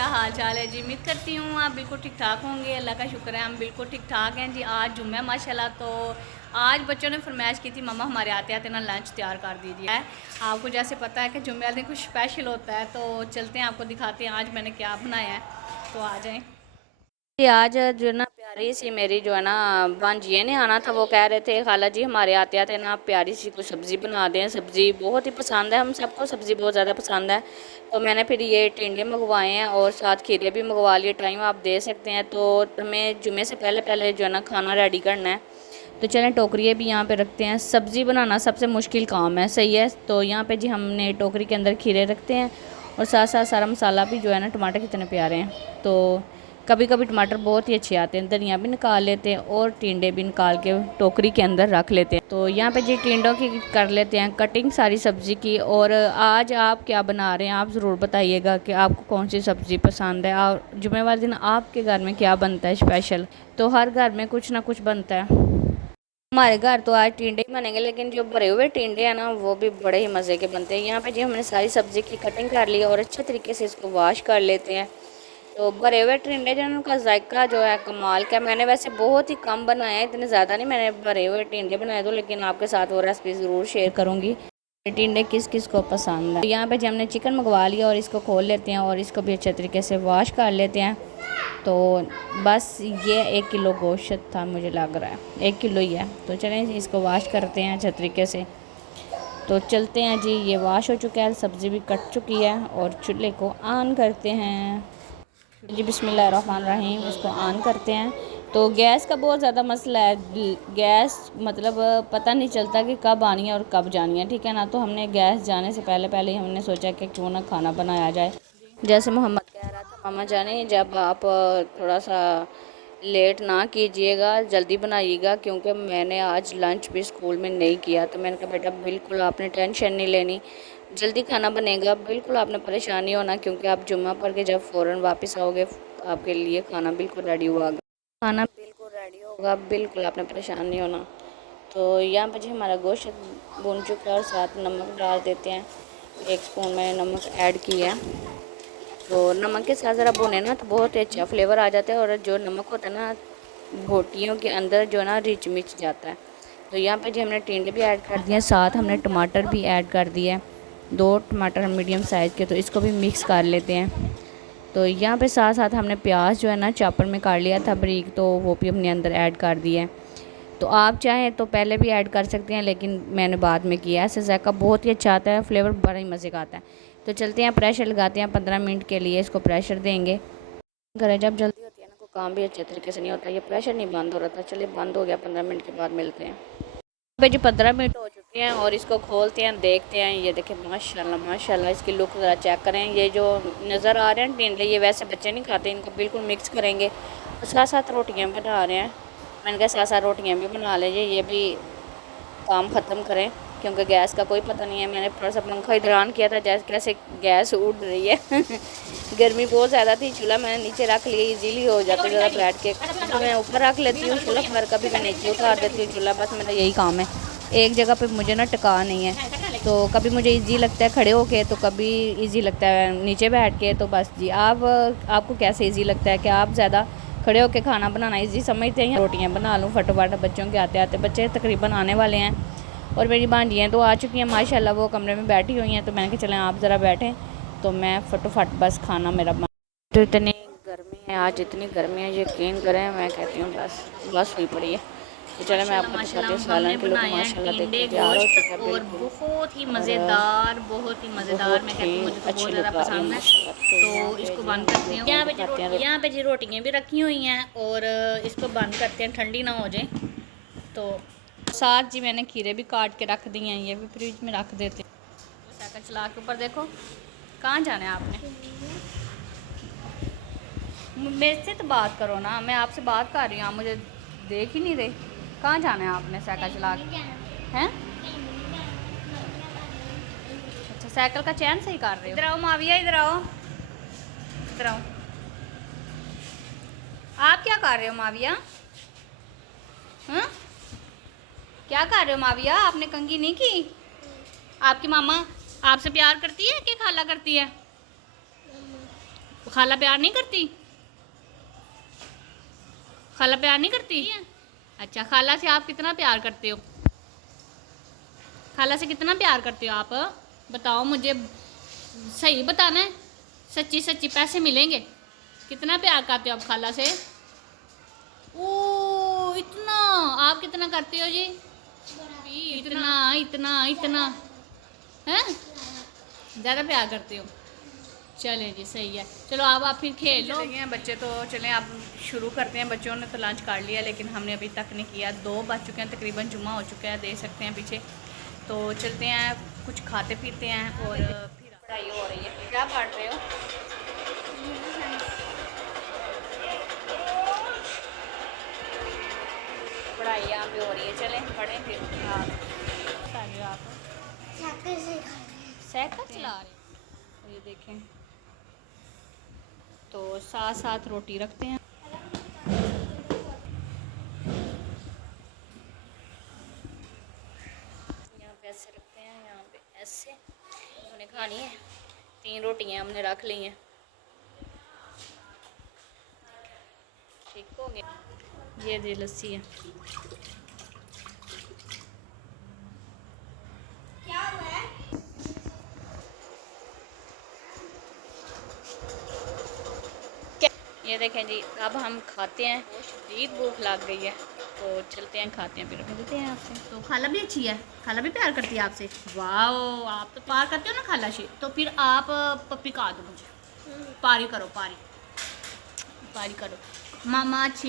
क्या हाल चाल है जी। उम्मीद करती हूँ आप बिल्कुल ठीक ठाक होंगे। अल्लाह का शुक्र है हम बिल्कुल ठीक ठाक हैं जी। आज जुम्मा है माशाल्लाह। तो आज बच्चों ने फरमाइश की थी मम्मा हमारे आते आते ना लंच तैयार कर दीजिए। आपको जैसे पता है कि जुम्मे वाले दिन कुछ स्पेशल होता है, तो चलते हैं आपको दिखाते हैं आज मैंने क्या बनाया है। तो आ जाएँ जी। आज जो है ना प्यारी सी मेरी जो है ना भांजिए ने आना था, वो कह रहे थे खाला जी हमारे आते आते ना प्यारी सी कुछ सब्ज़ी बना दें। सब्ज़ी बहुत ही पसंद है, हम सबको सब्ज़ी बहुत ज़्यादा पसंद है। तो मैंने फिर ये टिंडे मंगवाए हैं और साथ खीरे भी मंगवा लिए। टाइम आप दे सकते हैं, तो हमें जुमे से पहले पहले जो है ना खाना रेडी करना है। तो चलें टोकरिए भी यहाँ पे रखते हैं। सब्ज़ी बनाना सबसे मुश्किल काम है, सही है। तो यहाँ पे जी हमने टोकरी के अंदर खीरे रखते हैं और साथ साथ सारा मसाला भी जो है ना। टमाटर कितने प्यारे हैं। तो कभी कभी टमाटर बहुत ही अच्छे आते हैं, धनिया भी निकाल लेते हैं और टिंडे भी निकाल के टोकरी के अंदर रख लेते हैं। तो यहाँ पे जी टिंडों की कर लेते हैं कटिंग सारी सब्ज़ी की। और आज आप क्या बना रहे हैं आप ज़रूर बताइएगा कि आपको कौन सी सब्ज़ी पसंद है और जुमे वाले दिन आपके घर में क्या बनता है स्पेशल। तो हर घर में कुछ ना कुछ बनता है। हमारे घर तो आज टिंडे ही बनेंगे, लेकिन जो भरे हुए टिंडे हैं ना वो भी बड़े ही मज़े के बनते हैं। यहाँ पे जी हमने सारी सब्ज़ी की कटिंग कर ली और अच्छे तरीके से इसको वॉश कर लेते हैं। तो भरे हुए टिंडे जो है उनका जायका जो है कमाल का। मैंने वैसे बहुत ही कम बनाए हैं, इतने ज़्यादा नहीं मैंने भरे हुए टिंडे बनाए, तो लेकिन आपके साथ वो रेसिपी ज़रूर शेयर करूँगी। टिंडे किस किस को पसंद है। तो यहाँ पे जी हमने चिकन मंगवा लिया और इसको खोल लेते हैं और इसको भी अच्छे तरीके से वॉश कर लेते हैं। तो बस ये 1 किलो गोश्त था, मुझे लग रहा है 1 किलो ही है। तो चलें इसको वॉश करते हैं अच्छे तरीके से। तो चलते हैं जी, ये वॉश हो चुका है, सब्ज़ी भी कट चुकी है और चूल्हे को ऑन करते हैं जी। बिस्मिल्लाहिर्रहमानिर्रहीम। इसको ऑन करते हैं। तो गैस का बहुत ज़्यादा मसला है, गैस मतलब पता नहीं चलता कि कब आनी है और कब जानी है, ठीक है ना। तो हमने गैस जाने से पहले पहले ही हमने सोचा कि क्यों ना खाना बनाया जाए। जैसे मोहम्मद कह रहा था मामा जाने जब आप थोड़ा सा लेट ना कीजिएगा, जल्दी बनाइएगा, क्योंकि मैंने आज लंच भी स्कूल में नहीं किया। तो मैंने कहा बेटा बिल्कुल आपने टेंशन नहीं लेनी, जल्दी खाना बनेगा, बिल्कुल आपने परेशान नहीं होना, क्योंकि आप जुम्मा पढ़ के जब फ़ौरन वापस आओगे आपके लिए खाना बिल्कुल रेडी हुआ, खाना बिल्कुल रेडी होगा, बिल्कुल आपने परेशान नहीं होना। तो यहाँ पर जी हमारा गोश्त भून चुका है और साथ नमक डाल देते हैं। 1 स्पून मैंने नमक ऐड किया है। तो नमक के साथ ज़रा भुने ना तो बहुत ही अच्छा फ्लेवर आ जाता है, और जो नमक होता है ना बोटियों के अंदर जो ना रिच मिच जाता है। तो यहाँ पे जी हमने टिंडे भी ऐड कर दिए, साथ हमने टमाटर भी ऐड कर दिए, 2 टमाटर मीडियम साइज़ के। तो इसको भी मिक्स कर लेते हैं। तो यहाँ पे साथ साथ हमने प्याज जो है ना चॉपर में काट लिया था बारीक, तो वो भी हमने अंदर ऐड कर दिया है। तो आप चाहें तो पहले भी ऐड कर सकते हैं, लेकिन मैंने बाद में किया है। इससे जायका बहुत ही अच्छा आता है, फ्लेवर बड़ा ही मज़े का आता है। तो चलते हैं प्रेशर लगाते हैं, 15 मिनट के लिए इसको प्रेशर देंगे। घर जब जल्दी होती है ना, कोई काम भी अच्छे तरीके से नहीं होता। ये प्रेशर नहीं बंद हो रहा था, चलिए बंद हो गया, 15 मिनट के बाद मिलते हैं। भाई जी 15 मिनट हो चुके हैं और इसको खोलते हैं, देखते हैं। ये देखें माशाल्लाह माशाल्लाह, इसकी लुक ज़रा चेक करें। ये जो नज़र आ रहे हैं टिंडे, ये वैसे बच्चे नहीं खाते, इनको बिल्कुल मिक्स करेंगे और साथ साथ रोटियाँ बना रहे हैं। मैंने कहा साथ साथ रोटियाँ भी बना लीजिए, ये भी काम ख़त्म करें, क्योंकि गैस का कोई पता नहीं है। मैंने थोड़ा सा पंखा इधर ऑन किया था, जैसे कैसे गैस उड़ रही है गर्मी बहुत ज़्यादा थी। चूल्हा मैंने नीचे रख लिया, इजीली हो जाता है ज़रा बैठ के। तो मैं ऊपर रख लेती हूँ चूल्हा पर, कभी मैं नीचे उतार देती हूँ चूल्हा। बस मेरा यही काम है, एक जगह पे मुझे ना टिका नहीं है। तो कभी मुझे इजी लगता है खड़े होके, तो कभी इजी लगता है नीचे बैठ के। तो बस जी आपको कैसे इजी लगता है कि आप ज़्यादा खड़े होकर खाना बनाना इजी समझते हैं, रोटियां बना लूँ फटोफट। बच्चों के आते आते बच्चे तकरीबन आने वाले हैं और मेरी भांजियाँ तो आ चुकी हैं माशाल्लाह, वो कमरे में बैठी हुई हैं। तो मैंने कहा चलें आप ज़रा बैठें, तो मैं फटोफट बस खाना मेरा बन। तो इतनी गर्मी है आज, इतनी गर्मी है यकीन करें, मैं कहती हूँ बस हुई पड़ी है। तो चले मैं आपको दिखाती हूँ सालन के लोग माशाल्लाह देखिए तैयार हो चुका है और बिल्कुल, बहुत ही और मज़ेदार, बहुत ही मज़ेदार। मैं बहुत कहती ही हूँ मुझे तो अच्छी बहुत ज़्यादा लुक आ रही है पसंद है। माशाल्लाह। तो यहाँ तो पे इसको जी बंद करते हैं। दिखाते हैं यहाँ पे जी रोटियाँ भी रखी हुई हैं और इसको बंद करते हैं, ठंडी ना हो जाए। तो साथ जी मैंने खीरे भी काट के रख दिए हैं, ये भी फ्रिज में रख देते हैं। साइकिल चला के ऊपर देखो, कहाँ जाना है आपने? मेरे से तो बात करो ना, मैं आपसे बात कर रही हूँ, आप मुझे देख ही नहीं रहे। कहाँ जाना है आपने साइकिल चला के? हैं? अच्छा साइकिल का चैन सही कर रहे हो। इधर आओ माविया, इधर आओ, इधर आओ। आप क्या कर रहे हो माविया? हाँ क्या कर रहे हो माविया? आपने कंघी नहीं की? आपकी मामा आपसे प्यार करती है कि खाला करती है? खाला प्यार नहीं करती? खाला प्यार नहीं करती? अच्छा, खाला से आप कितना प्यार करते हो? खाला से कितना प्यार करते हो आप? बताओ मुझे, सही बताना है, सच्ची सच्ची पैसे मिलेंगे। कितना प्यार करते हो आप खाला से? ओ इतना, आप कितना करते हो जी? इतना इतना इतना हैं? ज़्यादा प्यार करते हो। चलें जी, सही है। चलो अब आप फिर खेल लो। चले गए हैं बच्चे, तो चलें आप शुरू करते हैं। बच्चों ने तो लंच कर लिया, लेकिन हमने अभी तक नहीं किया। 2 बज चुके हैं तकरीबन, जुम्मा हो चुका है, देख सकते हैं पीछे। तो चलते हैं, कुछ खाते पीते हैं और फिर पढ़ाई हो रही है। क्या पढ़ रहे हो? पढ़ाई यहाँ पे हो रही है। चलें पढ़ें फिर। हाँ, बता रहे हो आप? साइकिल चला रहे हो? ये देखें, तो साथ साथ रोटी रखते हैं। यहाँ पे ऐसे रखते हैं, यहाँ पे ऐसे। उन्होंने खानी है, 3 रोटियाँ हमने रख ली हैं। ठीक हो गया। ये दे लस्सी है। क्या हुआ है? ये देखें जी, अब हम खाते हैं। शदीद भूख लग गई है, तो चलते हैं खाते हैं, फिर मिलते हैं आपसे। तो खाला भी अच्छी है, खाला भी प्यार करती है आपसे। वाह, आप तो प्यार करते हो ना खाला से, तो फिर आप पप्पी का दो मुझे। पारी करो, पारी पारी करो। मामा अच्छी है।